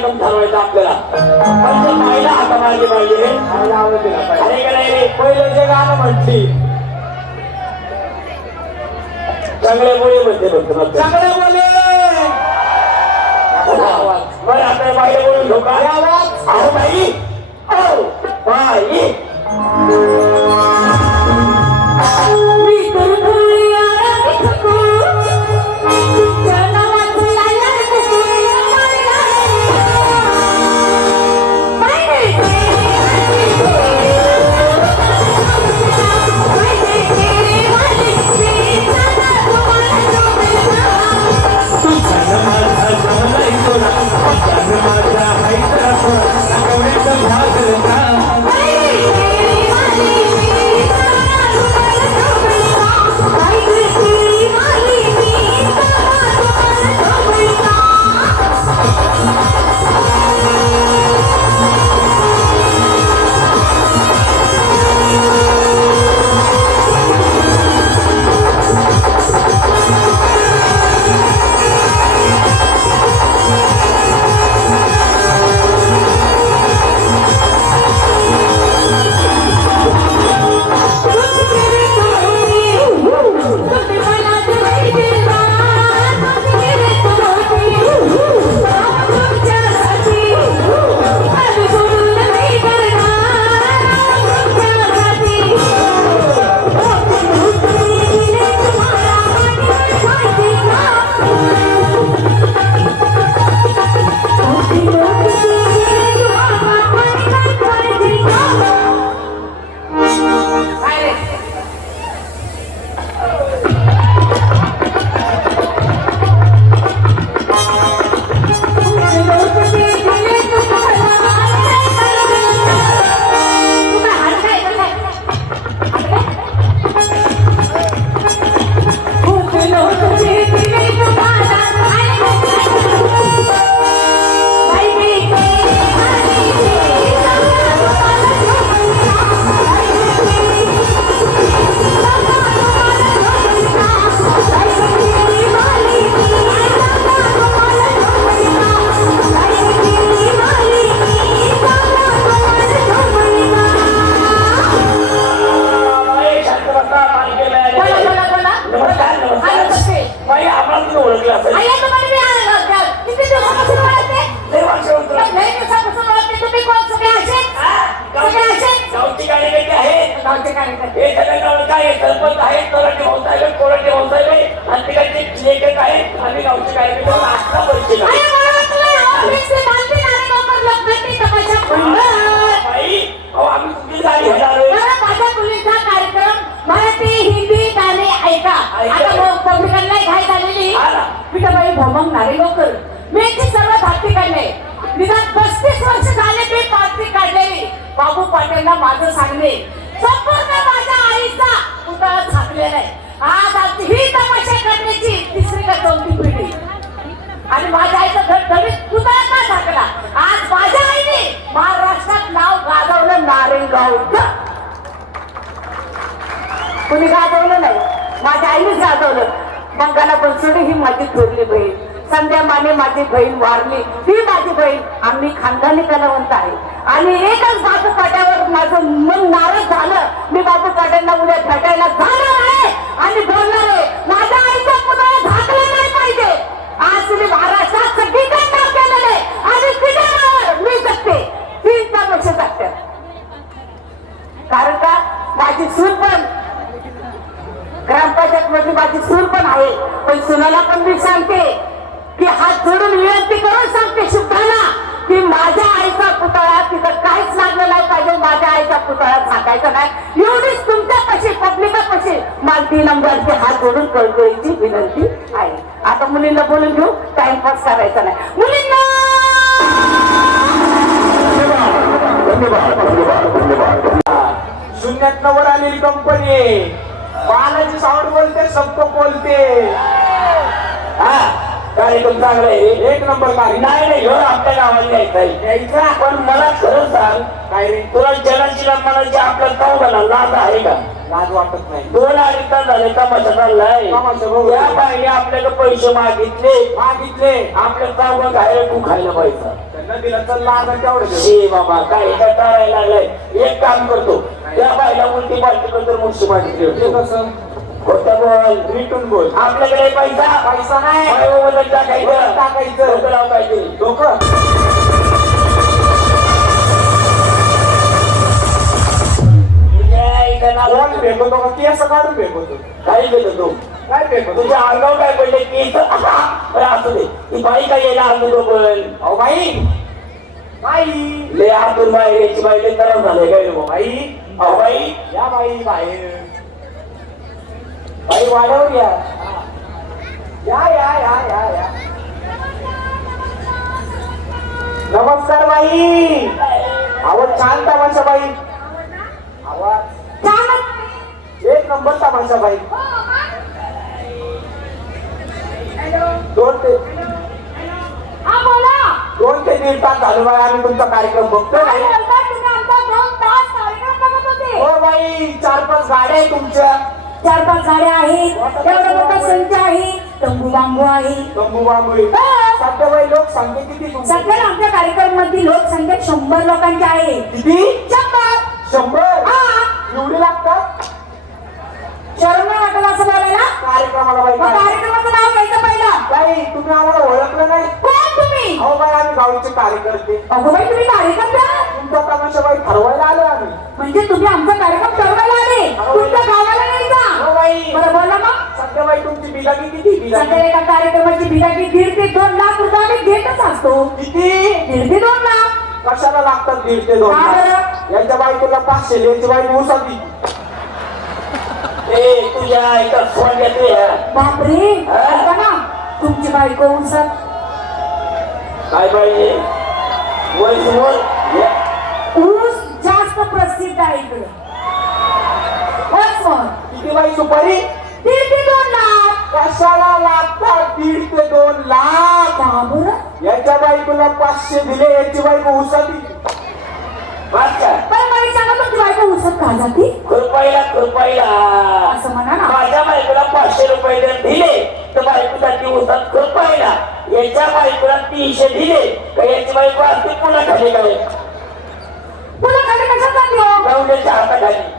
कार्यक्रम ठरवायचा आपल्याला पण पाहिला हाका मारली पाहिजे. अरे का नाही रे पहिलं जे गाणं म्हणती चांगल्या मुळे म्हणते फक्त. चांगले बोले. बरं आता बोलून घेऊ का आवाज. अहो बाई अहो बाई गाजवलं नारेगावचं कुणी गाजवलं नाही. माझ्या आईने गाजवलं. मंगाला बनसोडे ही माझी थोरली बहीण. संध्या माने माझी बहीण वारली. ही माझी बहीण. आम्ही खानदानी कलावंत आहे. आणि एकच बाजू पाट्यावर माझं मन नाराज झालं. मी बाजू पाट्यांना उद्या भेटायला जाणार आहे आणि बोलणार आहे माझ्या आईचा पुतळा झाकला नाही पाहिजे. आज तुम्ही महाराष्ट्रात सगळीकडे नाव केलेलं आहे. आणि तुझ्या मी जगते. तीन वर्ष जगते. कारण का? माझी सून पण ग्रामपंचायत मध्ये माझी सून पण आहे. पण सुनाला पण मी सांगते की हात जोडून विनंती करून सांगते शुद्धाला की माझ्या आईचा पुतळा तिथं काहीच लागलं नाही पाहिजे. माझ्या आईचा पुतळा सांगायचा नाही. एवढीच तुमच्या पशी पब्लिकापाशी मला तीन नंबरचे हात जोडून कळकळीची विनंती आहे. आता मुलींना बोलून घेऊ. टाइमपास करायचा नाही. मुलींना! धन्यवाद. धन्यवाद. धन्यवाद. शून्यात नवर आलेली कंपनी आहे. बालाजी सावंत बोलते सबको बोलते. हा कार्यक्रम चांगला आहे. एक नंबर नाही नाही घर आपल्या गावाला यायचा पण मला खरं सांग काय रे तुला जनाची आपला आपल्या चौघाला लाज आहे का? लाज वाटत नाही. दोन अडीच तास झाले तमाशा चाललाय. या बाईने आपल्याला पैसे मागितले. मागितले. आपल्या चौघा खायला तू खायला पाहिजे. तेवढं बाबा काय काय करायला लागलाय? एक काम करतो. त्या उलटी मुशी माहिती कसं? बोल आपल्याकडे पैसा? पैसा नाही. टाकायचं. टाकायचं. डोकं? कोण फेकतो का केस काढून फेकतो काही काय फेकतो तुझ्या अंगावर काय पडले की बरं असू दे. ती बाई काय यायला अंग पण अहो बाई. बाई. ले आतून बाहेर यायची बाई लय गरम झाले काय रे बाई. अहो बाई. या बाई बाहेर. बाई वाढव या. या या या या या. नमस्कार बाई. आवाज छान तमाशा बाई. आवाज. एक नंबर तमाशा दोन ते दोन ते दीड तास झालं बाई आम्ही तुमचा कार्यक्रम बघतोय. हो बाई चार पाच गाड्या आहे तुमच्या. चार पाच गाड्या आहेत. एवढा मोठा संच आहे. तंबू बांबू आहे. तंबू बांबू हा. सध्या बाई लोक सांगते किती तुमची? सध्या आमच्या कार्यक्रम मध्ये लोकसंख्या शंभर लोकांची आहे. किती? शंभर. शंभर? हा एवढी लागतात? शरम वाटत असं बोलायला कार्यक्रमाला बाई मग कार्यक्रमाचं नाव घ्यायचं पहिलं. बाई तुम्ही आम्हाला ओळखलं नाही. कोण तुम्ही? अहो बाई आम्ही गावचे कार्यकर्ते. अगो बाई तुम्ही कार्यक्रम तुमचा तमाशा बाई ठरवायला आलो आम्ही. म्हणजे तुम्ही आमचा कार्यक्रम ठरवायला आले? तुमच्या गावाला नाही का? हो बाई. बरं बोला मग. सध्या बाई तुमची बिलागी किती? सध्या एका कार्यक्रमाची बिलाची दीड ते दोन लाख रुपये आम्ही घेतच असतो. किती? दीड ते दोन लाख. कशाला लागतात दीड ते दोन लाख? यांच्या बायकोला पाचशे यांची बाई उसाती ए तुझ्या इथं फोन येते बापरे ऐका ना तुमची बायको उसात काय पाहिजे बोल बोल ये. ऊस जास्त प्रसिद्ध आहे इकडे. किती बाई सुपारी दीड ते दोन लाख कशाला लागतात दीड ते दोन लाख का बरं याच्या बायकोला पाचशे दिले याची बायको का बरं मला सांगा तुमची बायको उसात का जाती? खुरपाईला खुरपाईला असं म्हणा ना. माझ्या बायकोला पाचशे रुपये जर दिले तर बायकोसाठी उसात खुरपाईला याच्या बायकोला तीनशे दिले तर याची बायको असते पुन्हा खाली काय पुन्हा खाली कशात जाती हो? गवण्याच्या हाताखाली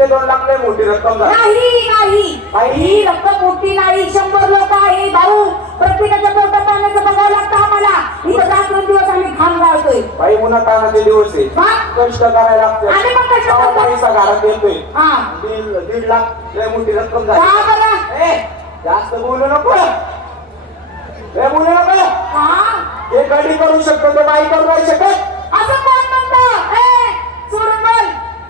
दोन लाख लय मोठी रक्कम नाही नाही. ही रक्कम मोठी नाही. शंभर लोक आहे भाऊ. प्रत्येकाच्या पोटात पाण्याचं बघावं लागतं आम्हाला. इथं रात दोन दिवस आम्ही घाम गाळतोय. बाई उन्हा तानाचे दिवस आहे? कष्ट करायला आणि मग कष्ट लागते करतो. पैसा घरात येतोय. हा. दीड दीड लाख लय मोठी रक्कम का झाली बरं ए, जास्त बोलू नको. लय बोलू नको. हे? गडी करू शकतो ते बाई करू नाही शकत. असं म्हणतं ए, सोडून बोल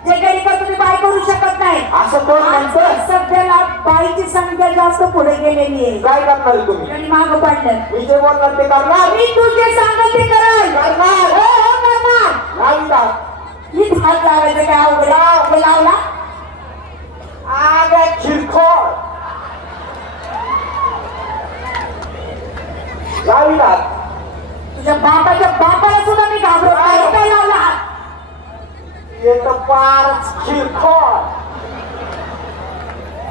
जे काही करतो ते बाय करू शकत नाही. असं कोण म्हणतं? सध्याला बाईची संख्या जास्त पुढे गेलेली आहे. काय करणार तुम्ही? आणि माग पडलं. मी जे बोलणार ते करणार? मी तुझे सांगत ते करल करणार. हो हो करणार. नाही का? मी हात लावायचं काय? अवघड लावला? आगे खिरखोड लावी का तुझ्या बापाच्या बापाला सुद्धा मी घाबरत नाही हे काय लावला हात? येतं पारच खिरखोड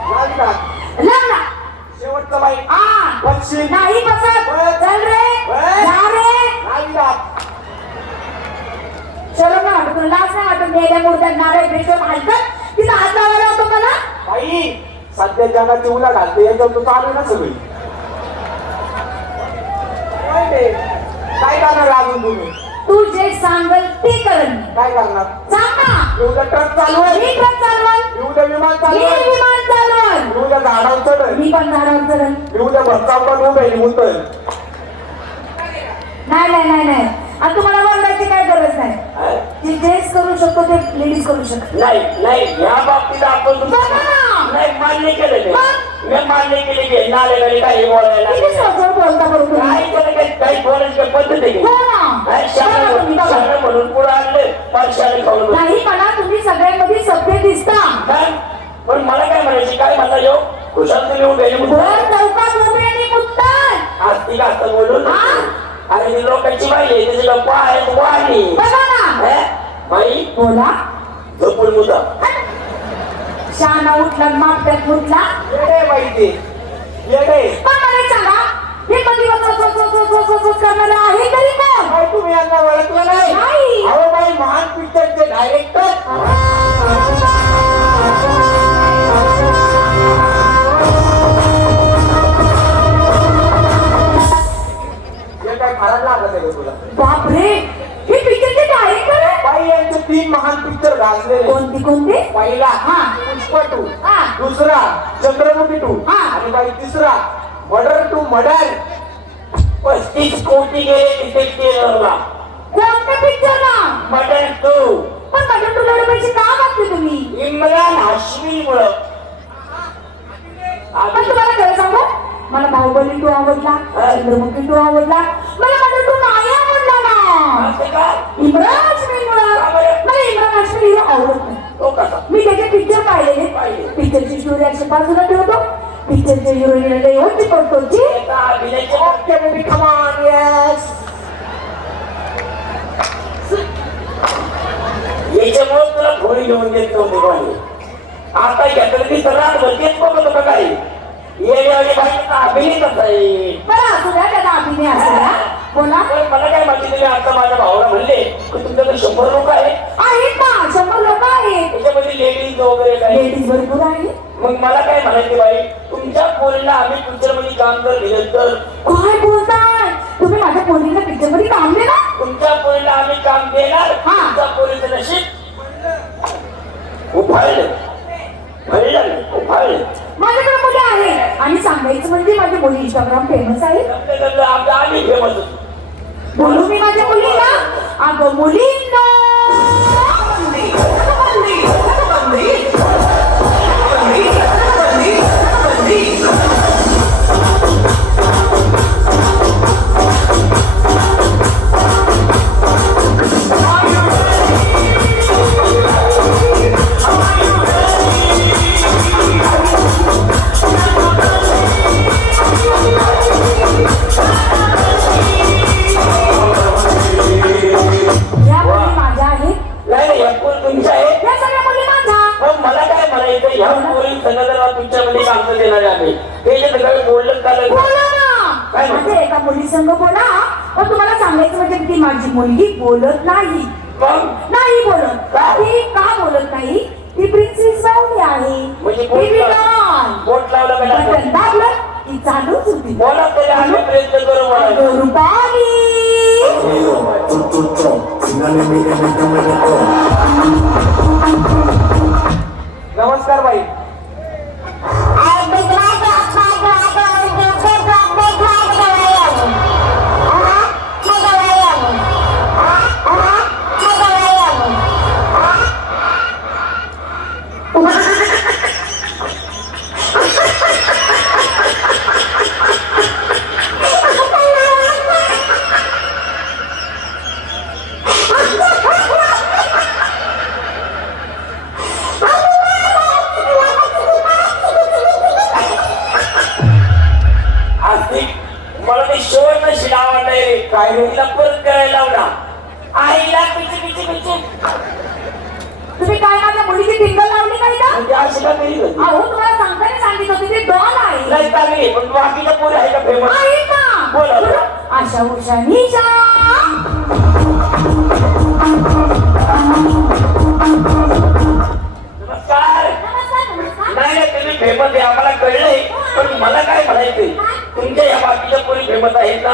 लावी का लावला शेवटचं बाई आ पश्चिम नाही बसत बस. चल रे बस. जा रे लावी का शरम नाही वाटत तुला लाज नाही वाटत मेल्या मुर्द्या नारळ भेटून ऐकत तिथं हात लावायला होतो मला बाई सध्या घालते याच्यावर तू चालू ना सगळी. काय करणार अजून तुम्ही? तू जे सांगल ते करल मी. काय करणार? सांग. ना एवढं ट्रक चालू आहे. मी ट्रक चालवल एवढं विमान चालू मी आहे विमान चालवल एवढ्या झाडावर चढ मी पण झाडावर चढल. एवढ्या भरचावटा उभे उतर नाही नाही नाही नाही. आता तुम्हाला वरडायची काय गरज नाही? जे जेंट्स करू शकतो ते लेडीज करू शकतो. नाही नाही. या बाबतीत आपण तुमचं- बघा ना. नाही मान्य केलं नाही मग? मी मान्य केले की नालेगाली काही बोलायला किती. सहजवर बोलता बरं तुम्ही काही त्याला काही काही बोलायची काही पद्धत आहे हो का? ना नाही, बघा शाळा तुम्ही, बघा. शाळा म्हणून पुढे आणले पाठशाळे खाऊन बसले. नाही म्हणा तुम्ही सगळ्यांमध्ये सभ्य दिसता काय? पण मला काय म्हणायची काय म्हणता येऊ खुशाल तुम्ही येऊन गेले भर चौकात उभे आणि मुत्तर आज ती असं बोलून हा? अरे लोकांची बाई आहे तिची गप्पा आहेत वाणी बघा ना? बाई बोला झोपून मुद्दा शाना उठला मापट्यात उठला येडे बाई ते येडे. मला सांगा हे वच करणारा आहे तरी काय तुम्ही यांना ओळखलं नाही? नाही. अहो बाई महान पिक्चरचे डायरेक्टर एका अभिनयाचे okay baby come on yes याच्यामुळे तुला घोडी घेऊन देत नव्हते कोणी आता घेतलं तर रात भरतीच बघत होतं काय येण्यावाली बाई अभिनेतच आहे बरं असू द्या त्याचा अभिनय असू द्या बोला पण मला काय माहिती तुम्ही आता माझ्या भावाला म्हणले की तुमच्याकडे शंभर लोक आहे आहेत ना शंभर लोक आहेत. त्याच्यामध्ये लेडीज वगैरे काय? लेडीज भरपूर आहे मग मला काय म्हणायचे बाई? तुमच्या पोरीला आम्ही पिक्चरमध्ये काम जर दिलं तर? काय बोलताय? तुम्ही माझ्या पोरीला पिक्चरमध्ये काम ना? तुमच्या पोरीला आम्ही काम देणार? हा. तुमच्या पोरीचं नशीब? उफाळलं. फळलं उफाळलं. माझ्याकडे मुली आहे आणि सांगायचं म्हणजे माझी मुली इंस्टाग्राम फेमस आहे. आमचं आम्ही फेमस होतो बोलू मी माझ्या मुलीला अगं मुलींना आहे म्हणजे ती बोट विलॉन. लावलं बोट लावलं का नाही? बटन दाबलं की चालूच होती बोला तरी आम्ही प्रयत्न करू मला अगं रुपाली नमस्कार काय? तिला परत करायला लावला. आईला पिची पिची पिची. तुम्ही काय माझ्या मुलीची टिंगल लावली म्हणजे अशी का होती. अहो तुम्हाला सांगताना सांगितलं होती ती डॉल आहे. नाही चांगली पण बाकीच्या पोरी आहे का फेमस आहे का बोला. बोला. आशा उषा निशा. नमस्कार. नमस्कार नमस्कार. नाही नाही तुम्ही फेमस आहे आम्हाला कळलंय. पण मला काय म्हणायचंय? तुमच्या या बाकीच्या पोरी फेमस आहेत ना?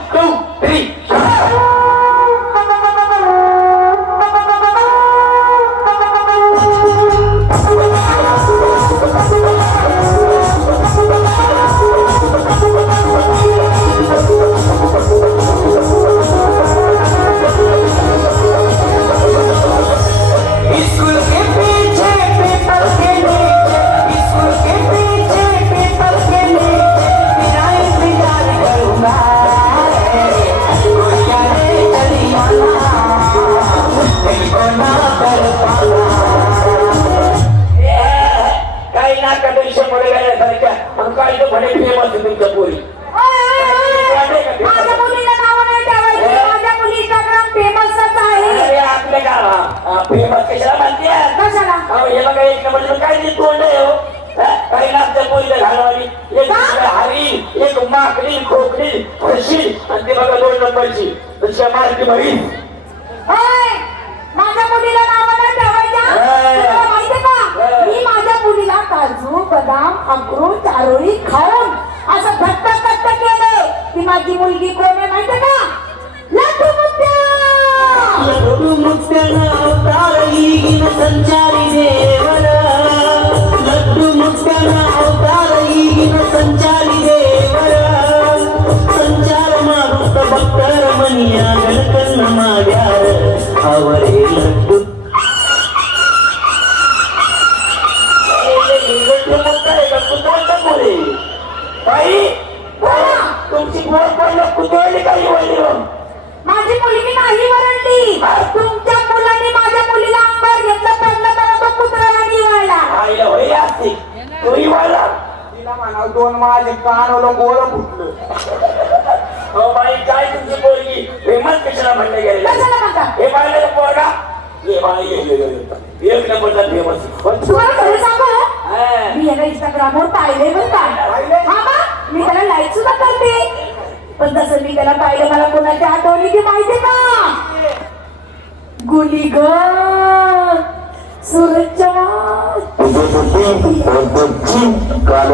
भरी होय, माझ्या मुलीला नाव नाही ठेवायच्या? होय. तुम्हाला माहितीये का? होय. मी माझ्या मुलीला काजू बदाम अक्रोड चारोळी खाऊन असं घट्ट घट्ट केले की माझी मुलगी कोण आहे माहितीये का? लड्डू मुद्दा अवतारहीन संचारी. देवर आवरे तुमची पडलं काही माझी मुलगी नाही वरडली. तुमच्या मुलाने माझ्या मुलीला अंगावर घेतलं पडलं तर तो कुत्र्याला निवडला आईला असते. वळला. तिला म्हणा दोन माझे कानवलं गोळ फुटलं. हो बाई काय तुमची पोरगी? फेमस कशाला म्हणले गेले कशाला म्हणता हे पाहिलं का पोरगा? ये बाई ये, ये, ये, ये. एक नंबरचा फेमस तुम्हाला खरं सांगू? मी याला इंस्टाग्रामवर पाहिले? हा बा, मी त्याला लाईक सुद्धा करते. पण तसं मी त्याला पाहिलं मला कोणाची आठवणी की माहिती का? गुलीग सूरज चव्हाण काय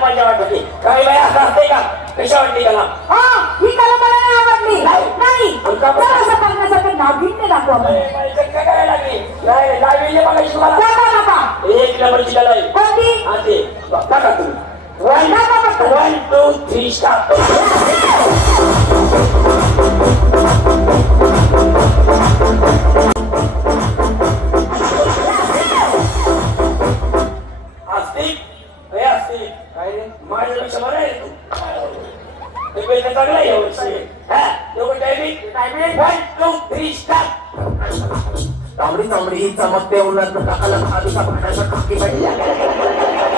माझ्या वाटते काय बाई असं असते का? कशा वाटते त्याला? हा ही कला मला नाही. आवडली नाही. नाही का बरं? जरा असं बघण्यासारखं नागिन दाखवा बाई, बाई, चक्कर करायला लागली? नाही बघायची तुम्हाला. एक नंबरची कला आहे कोणती? ते. बघा तुम्ही. वन दाखवा फक्त. वन टू थ्री स्टार्ट तांबडी तांबडी चमकते उन्हात काकाला खादूचा पाण्याचा खाकी पाहिजे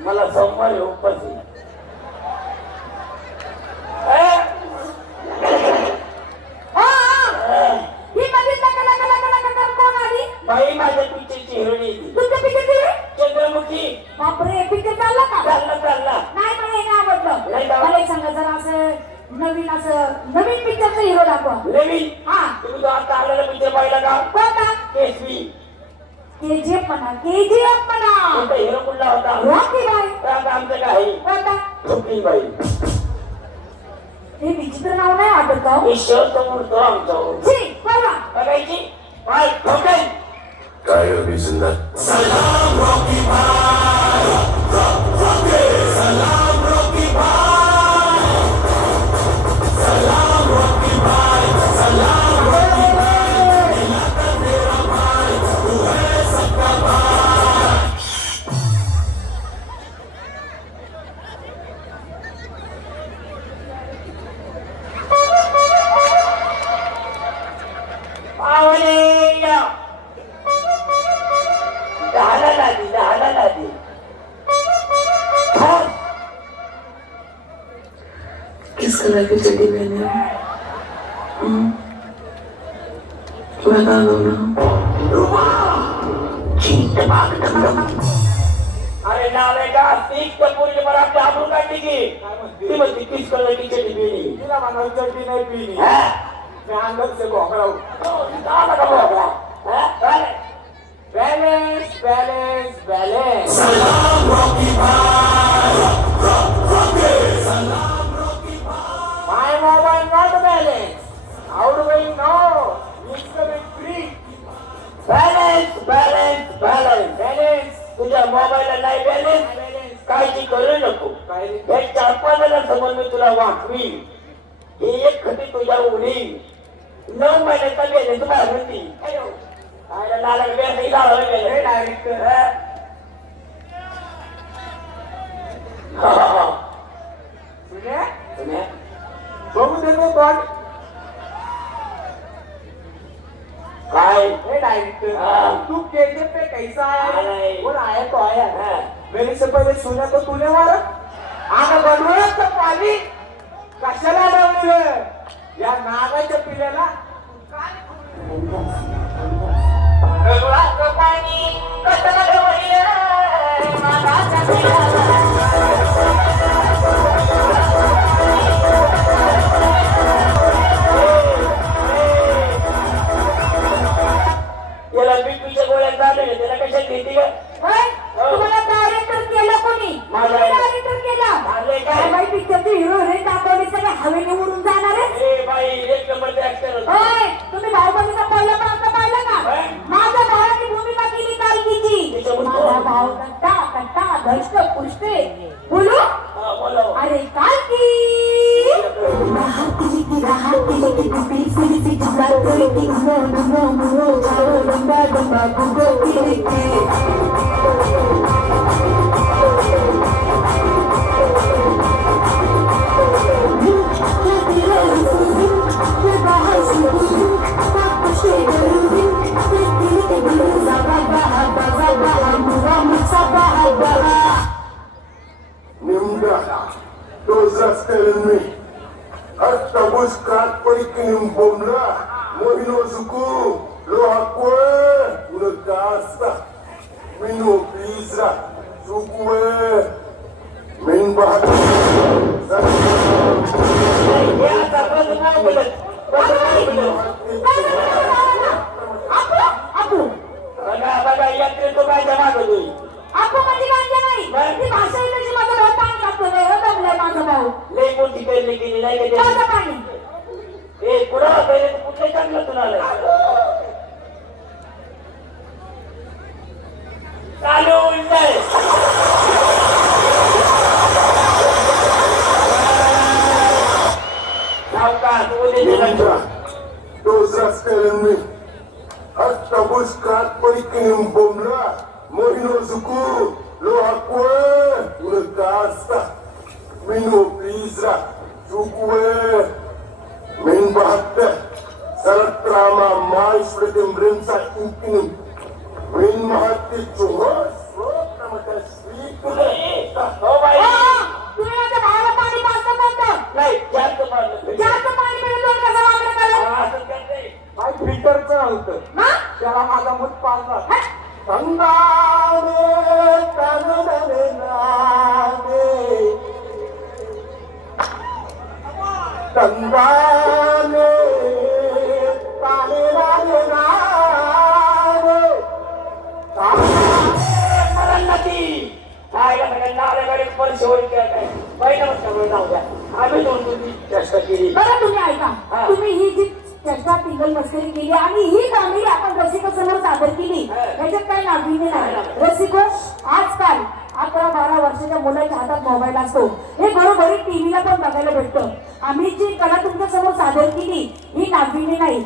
मला सोमवार उपास हा, हा. ही बघितलं कला कला कला कला कोण आली बाई माझ्या पिक्चरची हिरोईन येते तुमच्या पिक्चर चंद्रमुखी बापरे पिक्चर चालला का चालला चालला नाही मला हे नाही आवडलं नाही का? मला एक सांगा जरा असं नवीन असं नवीन पिक्चरचा हिरो दाखवा नवीन हा तुम्ही तो आता आलेला पिक्चर पाहिला का कोणता केसवी केजीएफ म्हणा केजीएफ म्हणा कोणता हिरो कुठला होता रॉकी बाई तर आता आमचं काय कोणता झोपली बाई हे विचित्र नाव नाही वाटत का हो? ईश्वर तो म्हणतो आमचा छी, बघा. बघायची पाय ठोकेल काय रवी सुंदर ती म्हणते तीस कलरची चड्डी बिडी तिला म्हणाल चड्डी नाही पिली हा? मी बोबडा? हा? झालं? Balance balance balance my mobile not balance outgoing no balance balance balance balance तुझ्या मोबाईलला नाही बॅलेन्स काळजी करू नको काय रे? हे चार पाच जणांसमोर मी तुला वाचवी ही एक खटी तुझ्या उडी नऊ महिन्याचा गेले तुम्हाला म्हणती काय नाला वेळ नाही झाला हे गेले डायरेक्टर सुने बघू दे तो बॉट काय हे डायरेक्टर हाँ। तू केजे पे कैसा आया अरे। बोल आया तो आया हाँ। मेरे से पहले सोना तो तूने मारा आगा बनवलं तर पाणी. कशाला बनवलं? या नागाच्या पिल्याला याला बीपीच्या गोळ्या झाले त्याला घेते का होय? तुम्हाला डायरेक्टर केलं कोणी माझा- डायरेक्टर केला झाले काय? काय बाई पिक्चरचे हिरो हिरोईन दाखवले सगळे हवेने उडून जाणार. आहे ए बाई एक नंबरचे ऍक्टर होते. होय तुम्ही बाहुबलीचा पहिला प्रांत पाहिला का. माझ्या भावाची भूमिका केली कालकीची. माझा? भाव कट्टा कट्टा धष्ट पुष्टे. बोलू? àgbà àgbàlagbà àlùwà mi sábà àgbàlá. Nígbà tó sàtẹ̀lé mi, àtàwọn sàkóyè kìnnìbọ̀mùlá, mo ní oṣù kúrò rinsa inkinim. Min mahati chuhos, so namata sweet. हो बाई तुम्ही माझ्या भावाला पाणी पाजता म्हणता नाही जास्त पाडलं जास्त पाणी मिळून कसा वापर करा असं करते काय फिल्टरचं होतं हा? त्याला माझा मूत पाळला हा? तंगाने तनदने नाने तंगाने बरं तुम्ही ऐका तुम्ही ही जी चर्चा टिंगल मस्करी केली आणि ही आपण रसिकासमोर सादर केली याच्यात काय नाविन्य नाही रसिको आजकाल अकरा बारा वर्षाच्या मुलाच्या हातात मोबाईल असतो हे बरोबरी टीव्हीला पण बघायला भेटतं आम्ही जी कला तुमच्यासमोर सादर केली ही नाविन्य नाही.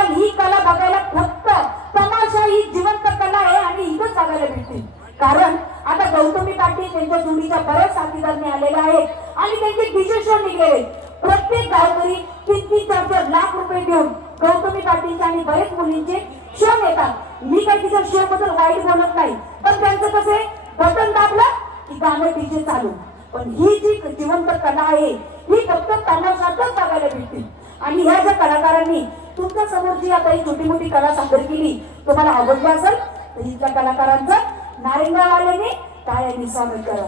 कारण ही कला बघायला फक्त तमाशा ही जिवंत कला आहे आणि इथंच बघायला भेटते कारण आता गौतमी पाटील त्यांच्या जोडीच्या बऱ्याच साथीदार मिळालेल्या आहेत आणि त्यांचे डीजे शो निघाले. प्रत्येक गावकरी तीन तीन चार चार लाख रुपये देऊन गौतमी पाटीलचे आणि बरेच मुलींचे शो येतात. मी काही तिच्या शो बद्दल वाईट बोलत नाही पण त्यांचं कसं आहे बटन दाबलं की गाणं डीजे चालू. पण ही जी जिवंत कला आहे ही फक्त तमाशातच बघायला मिळते. आणि ह्या ज्या कलाकारांनी तुमच्यासमोर जी आता ही छोटी मोठी कला सादर केली. तुम्हाला आवडली असेल तर इथल्या कलाकारांचं नारेंगावाल्याने टाळ्यांनी स्वागत करा.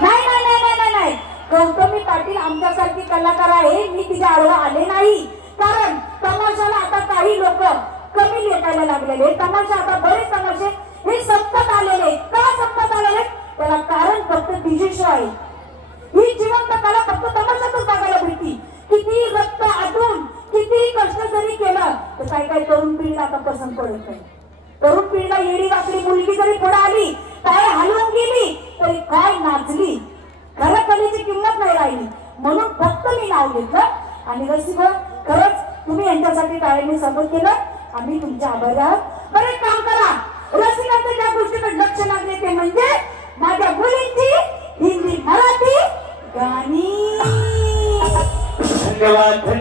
नाही नाही नाही नाही नाही गौतमी पाटील आमच्यासारखी कलाकार आहे. मी तिच्या आडवा आले नाही. कारण तमाशाला आता काही लोक कमी लेखायला लागलेले तमाशा आता बरेच तमाशे हे संपत आलेले का संपत आलेले त्याला कारण फक्त तिची शो आहे. ही जिवंत कला फक्त तमाशातच बघा किती रक्त आठवून किती कष्ट जरी केलं तर काही काही तरुण पिढीला आता पसंत पडत नाही. तरुण पिढीला येडी वाकडी मुलगी जरी पुढे आली काय हलवून गेली तरी काय नाचली. खरं कलेची किंमत नाही राहिली. म्हणून फक्त मी नाव घेतलं. आणि रसिक खरंच तुम्ही यांच्यासाठी टाळ्याने सपोर्ट केलं. आम्ही तुमच्या आभारी आहोत. बरं एक काम करा. रसिकांचं ज्या गोष्टीकडे लक्ष लागले ते म्हणजे माझ्या मुलींची हिंदी मराठी गाणी. धन्यवाद धन्यवाद।